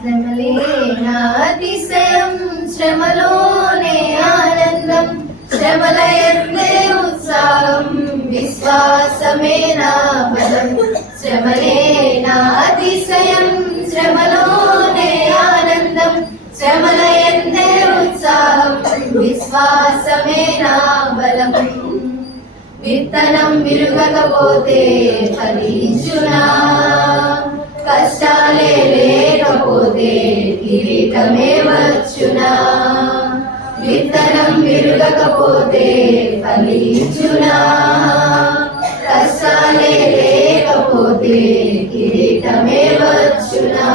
శ్రమలే నా అతిశయం, శ్రమలోనే ఆనందం, శ్రమల యందే ఉత్సాహం, విశ్వాసమే నా బలం. శ్రమలే నా అతిశయం, శ్రమలోనే ఆనందం, శ్రమల యందే ఉత్సాహం, విశ్వాసమే నా బలం. విత్తనం విరుగకపోతే ఫలించునా, కష్టాలే లేకపోతే కిరీటమే వచ్చునా. విత్తనం విరుగకపోతే ఫలించునా, కష్టాలే లేకపోతే కిరీటమే వచ్చునా.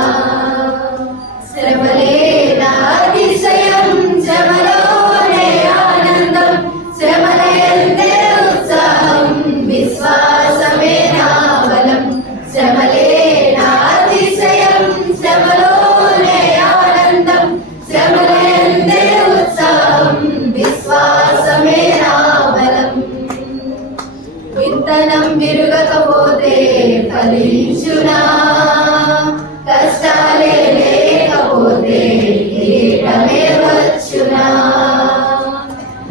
శ్రమలే నా అతిశయం, శ్రమలోనే ఆనందం, శ్రమల యందే ఉత్సాహం, విశ్వాసమే నా బలం. శ్రమలే నా అతిశయం, శ్రమలోనే ఆనందం, శ్రమల యందే ఉత్సాహం, విశ్వాసమే నా బలం. విత్తనం విరుగకపోతే ఫలించునా, కష్టాలే లేకపోతే కిరీటమే వచ్చునా.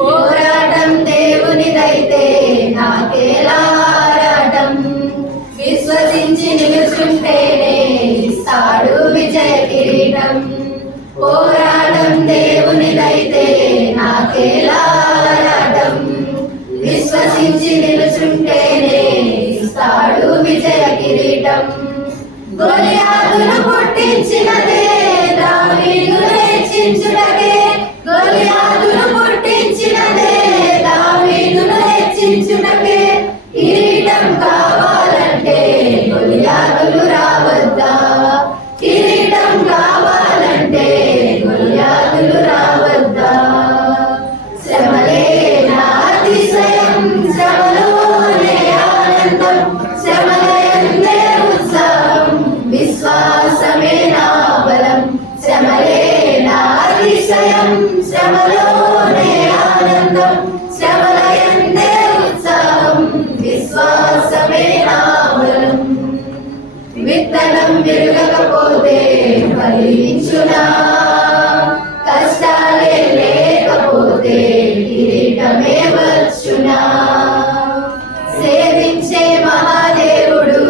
పోరాటం దేవునిదైతే నాకేలా ఆరాటం, విశ్వసించి నిలుచుంటేనే ఇస్తాడు విజయ కిరీటం. పోరాటం దేవునిదైతే నాకేలా ఆరాటం, విశ్వసించి నిలుచుంటేనే ఇస్తాడు విజయ కిరీటం. గొలియాతును పుట్టించినదే దావీదును హెచ్చించుటకే, గొలియాతును పుట్టించినదే దావీదును హెచ్చించుటకే. కిరీటం కావాలంటే గొలియాతులు రావద్దా, కిరీటం కావాలంటే గొలియాతులు రావద్దా. శ్రమలే నా అతిశయం, శ్రమలోనే ఆనందం, శ్రమల యందే ఉత్సాహం, విశ్వాసమే నా బలం. శ్రమలే నా అతిశయం, శ్రమలోనే ఆనందం, శ్రమల యందే ఉత్సాహం, విశ్వాసమే నా బలం. విత్తనం విరుగకపోతే ఫలించునా, కష్టాలే లేకపోతే కిరీటమే వచ్చునా. సేవించే మహాదేవుడు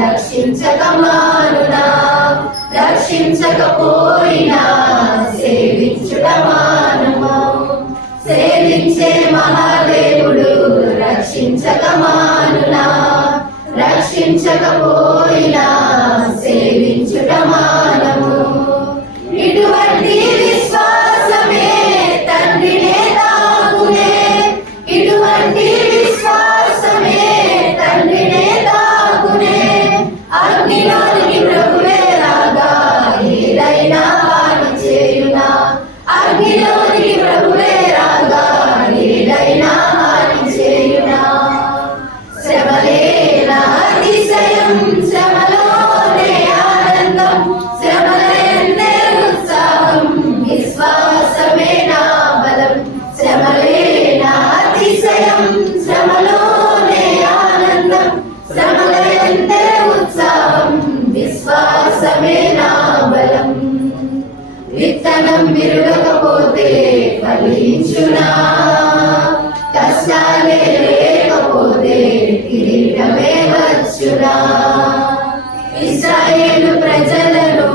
రక్షించక మానునా, రక్షించకపోయినా సేవించుట మానుమా. సేవించే మహాదేవుడు రక్షించక మానునా, రక్షించకపోయినా సేవించుట మానము. ఇటువంటి విశ్వాసమే తండ్రినే తాకునే, ఇటువంటి విశ్వాసమే తండ్రినే తాకునే. అగ్నిలోనికి ప్రభువే రాగా ఏదైనా హాని చేయునా, అగ్నిలోనికి ప్రభువే రాగా ఏదైనా హాని చేయునా. శ్రమలే నా అతిశయం, శ్రమలోనే ఆనందం, శ్రమల యందే ఉత్సాహం, విశ్వాసమే నా బలం. శ్రమలే నా అతిశయం, శ్రమలోనే ఆనందం, శ్రమల యందే ఉత్సాహం, విశ్వాసమే నా బలం. విత్తనం విరుగకపోతే ఫలించునా, కష్టాలే లేకపోతే కిరీటమే వచ్చునా. ఇశ్రాయేలు ప్రజలను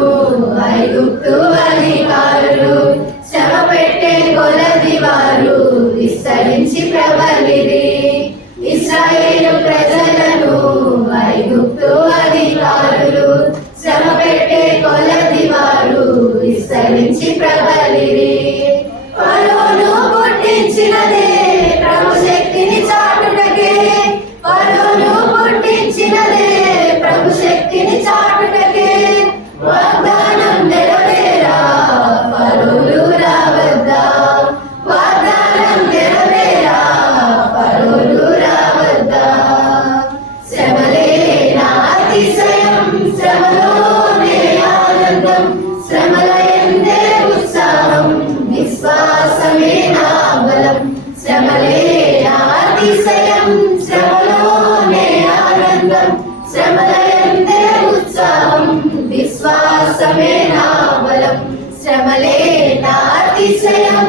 ఐగుప్తు అధికారులు శ్రమ పెట్టే కొలది వారు విస్తరించి ప్రబలిరి. ఇశ్రాయేలు ప్రజలను ఐగుప్తు అధికారులు శ్రమ పెట్టే కొలది వారు విస్తరించి ప్రబలిరి. ఫరోను పుట్టించినదే ప్రభు శక్తిని చాటుటకే, ఫరోను పుట్టించినదే ప్రభు శక్తిని చాటుటకే. వాగ్దానం నెరవేరా ఫరోలు రావద్దా, వాగ్దానం నెరవేరా ఫరోలు రావద్దా. శ్రమలే నా అతిశయం, శ్రమలోనే ఆనందం, శ్రమల యందే ఉత్సాహం, విశ్వాసమే నా బలం. శ్రమలే నా అతిశయం, శ్రమలోనే ఆనందం, శ్రమల యందే ఉత్సాహం, విశ్వాసమే నా బలం, శ్రమలే నా అతిశయం,